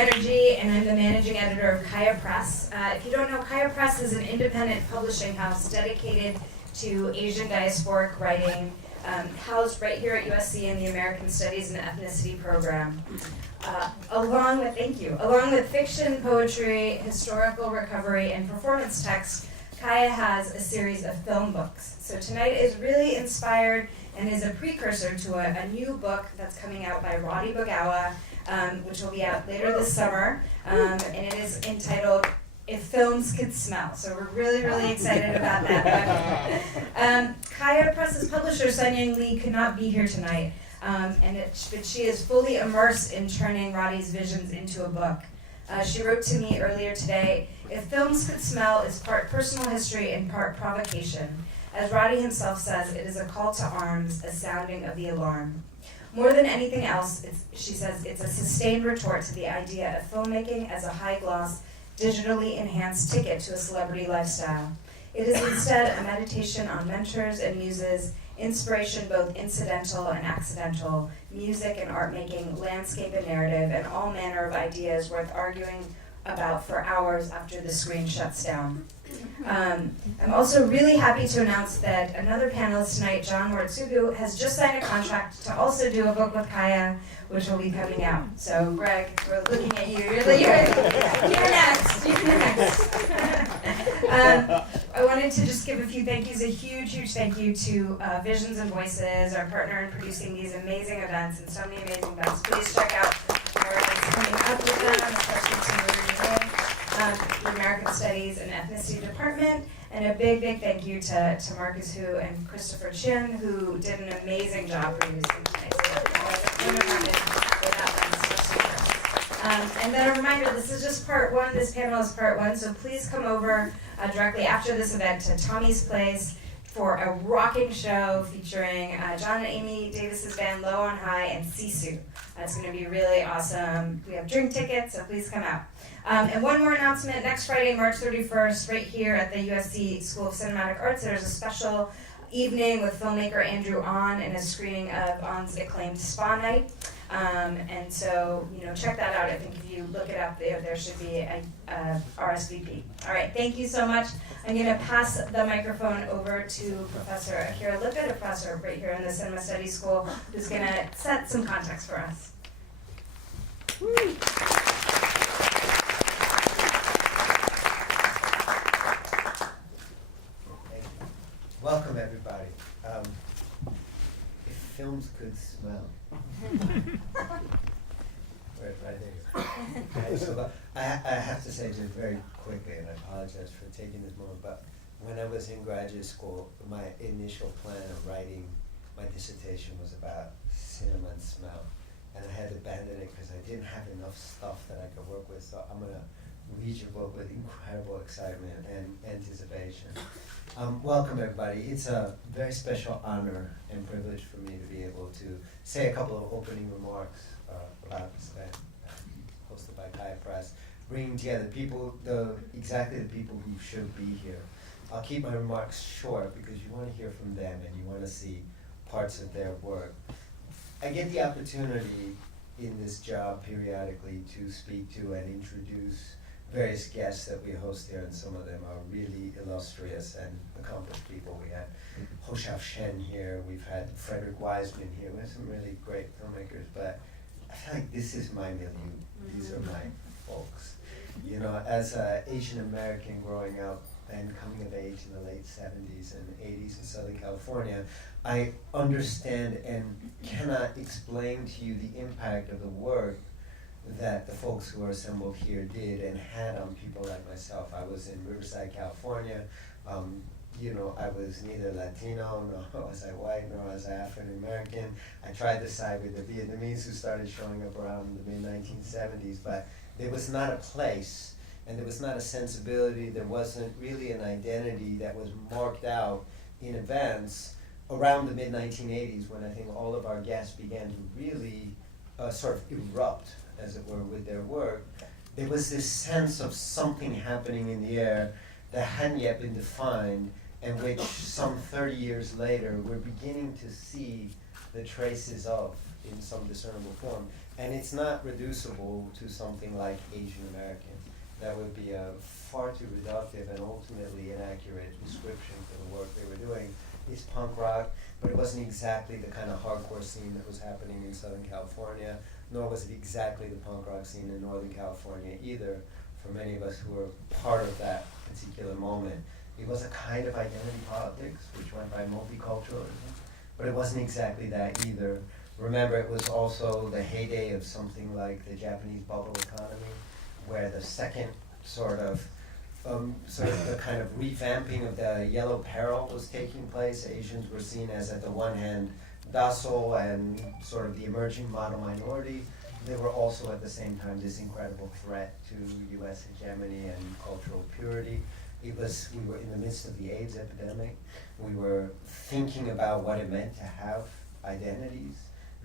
Anarchy, and I'm the managing editor of Kaya Press. If you don't know, Kaya Press is an independent publishing house dedicated to Asian diasporic writing, housed right here at USC in the American Studies and Ethnicity program. Along with fiction, poetry, historical recovery, and performance text, Kaya has a series of film books. So tonight is really inspired and is a precursor to a new book that's coming out by Roddy Bogawa, which will be out later this summer, and it is entitled If Films Could Smell. So we're really, really excited about that book. Kaya Press's publisher, Sun Yang Lee, could not be here tonight, but she is fully immersed in turning Roddy's visions into a book. She wrote to me earlier today, "If Films Could Smell is part personal history and part provocation. As Roddy himself says, it is a call to arms, a sounding of the alarm. More than anything else," she says, "it's a sustained retort to the idea of filmmaking as a high-gloss, digitally enhanced ticket to a celebrity lifestyle. It is instead a meditation on mentors and muses, inspiration both incidental and accidental, music and art making, landscape and narrative, and all manner of ideas worth arguing about for hours after the screen shuts down." I'm also really happy to announce that another panelist tonight, Jon Moritsugu, has just signed a contract to also do a book with Kaya, which will be coming out. So, Gregg, we're looking at you. You're next. I wanted to just give a few thank yous. A huge, huge thank you to Visions and Voices, our partner in producing these amazing events and so many amazing events. Please check out our events coming up with them, especially today. The American Studies and Ethnicity Department, and a big, big thank you to Marcus Hu and Christopher Chin, who did an amazing job producing tonight. And then a reminder, this is just part one, this panel is part one, so please come over directly after this event to Tommy's Place for a rocking show featuring John and Amy Davis's band Low on High and Sisu. That's going to be really awesome. We have drink tickets, so please come out. And one more announcement, next Friday, March 31st, right here at the USC School of Cinematic Arts, there's a special evening with filmmaker Andrew Ahn and a screening of Ahn's acclaimed Spa Night. And so, check that out. I think if you look it up, there should be a RSVP. All right, thank you so much. I'm going to pass the microphone over to Professor Akira Lippitt, a professor right here in the Cinema Studies School, who's going to set some context for us. Welcome, everybody. If films could smell. right there. Okay, so I have to say just very quickly, and I apologize for taking this moment, but when I was in graduate school, my initial plan of writing my dissertation was about cinema and smell. And I had to abandon it because I didn't have enough stuff that I could work with, so I'm going to read your book with incredible excitement and anticipation. Welcome, everybody. It's a very special honor and privilege for me to be able to say a couple of opening remarks about this event hosted by Kaya Press, bringing together people, exactly the people who should be here. I'll keep my remarks short because you want to hear from them and you want to see parts of their work. I get the opportunity in this job periodically to speak to and introduce various guests that we host here, and some of them are really illustrious and accomplished people. We had Ho Xiao Shen here, we've had Frederick Wiseman here, we have some really great filmmakers, but I feel like this is my milieu. These are my folks. As an Asian American growing up and coming of age in the late 70s and 80s in Southern California, I understand and cannot explain to you the impact of the work that the folks who are assembled here did and had on people like myself. I was in Riverside, California. I was neither Latino, nor was I white, nor was I African American. I tried to side with the Vietnamese who started showing up around the mid-1970s, but there was not a place and there was not a sensibility, there wasn't really an identity that was marked out in advance around the mid-1980s, when I think all of our guests began to really sort of erupt, as it were, with their work. There was this sense of something happening in the air that hadn't yet been defined, and which some 30 years later we're beginning to see the traces of. in some discernible form. And it's not reducible to something like Asian American. That would be a far too reductive and ultimately inaccurate description for the work they were doing. It's punk rock, but it wasn't exactly the kind of hardcore scene that was happening in Southern California, nor was it exactly the punk rock scene in Northern California either, for many of us who were part of that particular moment. It was a kind of identity politics, which went by multiculturalism, but it wasn't exactly that either. Remember, it was also the heyday of something like the Japanese bubble economy, where the second sort of the kind of revamping of the yellow peril was taking place. Asians were seen as, at the one hand, docile and sort of the emerging model minority. They were also at the same time this incredible threat to U.S. hegemony and cultural purity. We were in the midst of the AIDS epidemic. We were thinking about what it meant to have identities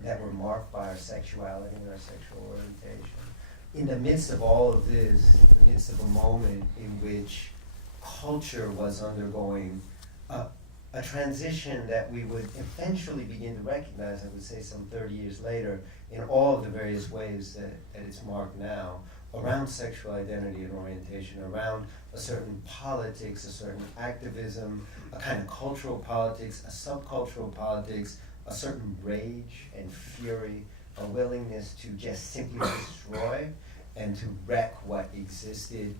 that were marked by our sexuality and our sexual orientation. In the midst of all of this, in the midst of a moment in which culture was undergoing a transition that we would eventually begin to recognize, I would say some 30 years later, in all of the various ways that it's marked now, around sexual identity and orientation, around a certain politics, a certain activism, a kind of cultural politics, a subcultural politics, a certain rage and fury, a willingness to just simply destroy and to wreck what existed.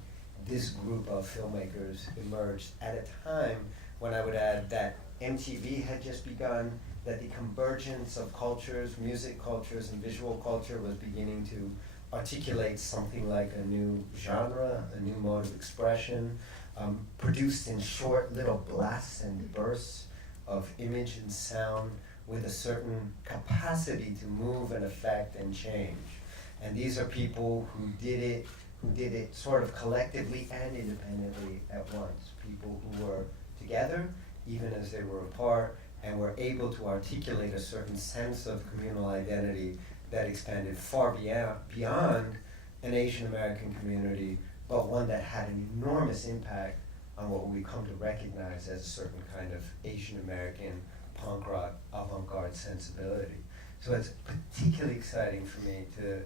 This group of filmmakers emerged at a time when I would add that MTV had just begun, that the convergence of cultures, music cultures and visual culture was beginning to articulate something like a new genre, a new mode of expression, produced in short little blasts and bursts of image and sound with a certain capacity to move and affect and change. And these are people who did it sort of collectively and independently at once. People who were together, even as they were apart, and were able to articulate a certain sense of communal identity that expanded far beyond an Asian American community, but one that had an enormous impact on what we come to recognize as a certain kind of Asian American punk rock avant-garde sensibility. So it's particularly exciting for me to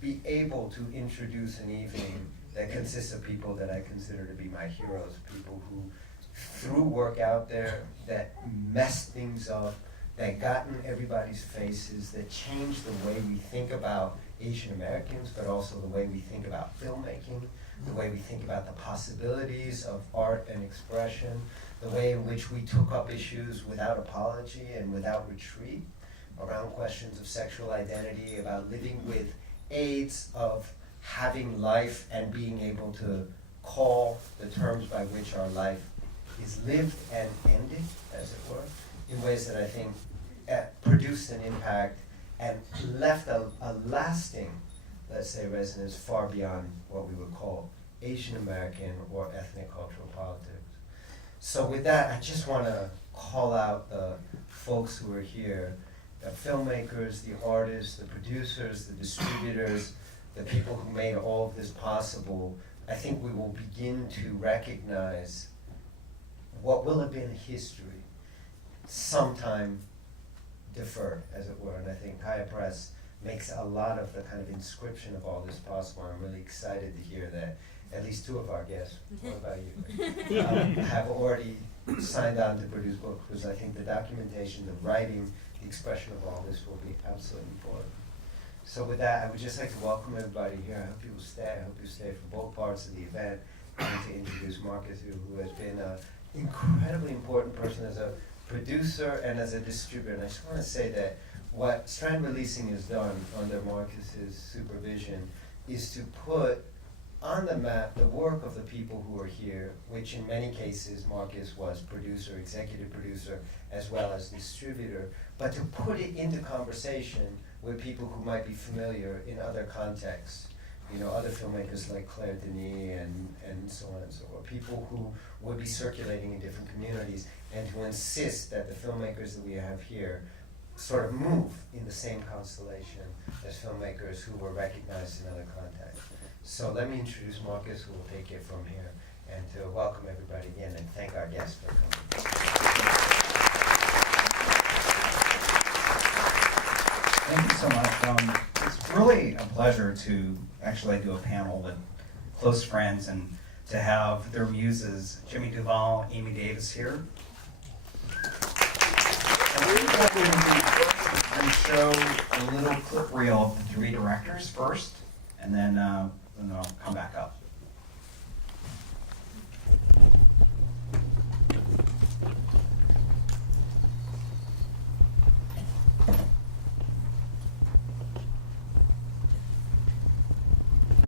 be able to introduce an evening that consists of people that I consider to be my heroes, people who threw work out there that messed things up, that got in everybody's faces, that changed the way we think about Asian Americans, but also the way we think about filmmaking, the way we think about the possibilities of art and expression, the way in which we took up issues without apology and without retreat around questions of sexual identity, about living with AIDS, of having life and being able to call the terms by which our life is lived and ended, as it were, in ways that I think produced an impact and left a lasting, let's say, resonance far beyond what we would call Asian American or ethnic cultural politics. So with that, I just want to call out the folks who are here, the filmmakers, the artists, the producers, the distributors, the people who made all of this possible. I think we will begin to recognize what will have been history sometime deferred, as it were. And I think Kaya Press makes a lot of the kind of inscription of all this possible. I'm really excited to hear that at least two of our guests, what about you, have already signed on to produce books, because I think the documentation, the writing, the expression of all this will be absolutely important. So with that, I would just like to welcome everybody here. I hope you will stay. I hope you stay for both parts of the event, and to introduce Marcus, who has been an incredibly important person as a producer and as a distributor. And I just want to say that what Strand Releasing has done under Marcus's supervision is to put on the map the work of the people who are here, which in many cases Marcus was producer, executive producer, as well as distributor, but to put it into conversation with people who might be familiar in other contexts. You know, other filmmakers like Claire Denis and so on and so forth, people who would be circulating in different communities, and to insist that the filmmakers that we have here sort of move in the same constellation as filmmakers who were recognized in other contexts. So let me introduce Marcus, who will take it from here, and to welcome everybody again and thank our guests for coming. Thank you so much. It's really a pleasure to actually do a panel with close friends and to have their muses, Jimmy Duvall, Amy Davis here. And show a little clip reel of the three directors first, and then I'll come back up.